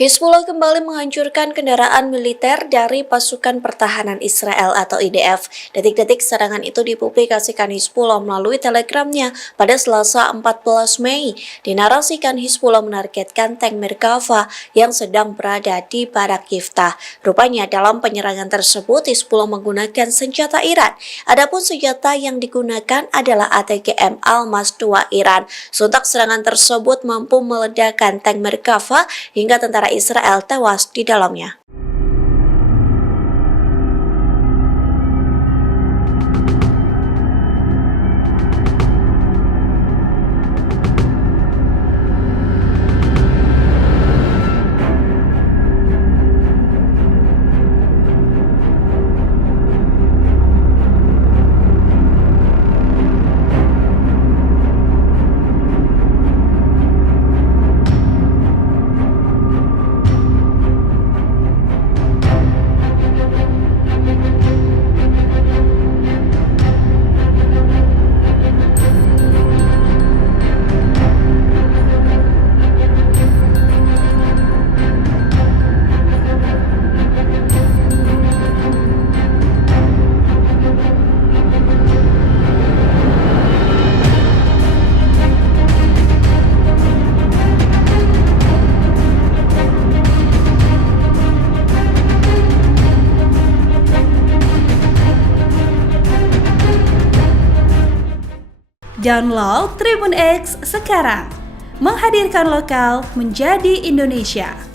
Hizbullah kembali menghancurkan kendaraan militer dari pasukan pertahanan Israel atau IDF. Detik-detik serangan itu dipublikasikan Hizbullah melalui telegramnya pada Selasa 14 Mei. Dinarasikan Hizbullah menargetkan tank Merkava yang sedang berada di Barak Yiftah. Rupanya dalam penyerangan tersebut Hizbullah menggunakan senjata Iran. Adapun senjata yang digunakan adalah ATGM Almas 2 Iran. Sontak serangan tersebut mampu meledakkan tank Merkava hingga tentara Israel tewas di dalamnya. Download Tribun X sekarang, menghadirkan lokal menjadi Indonesia.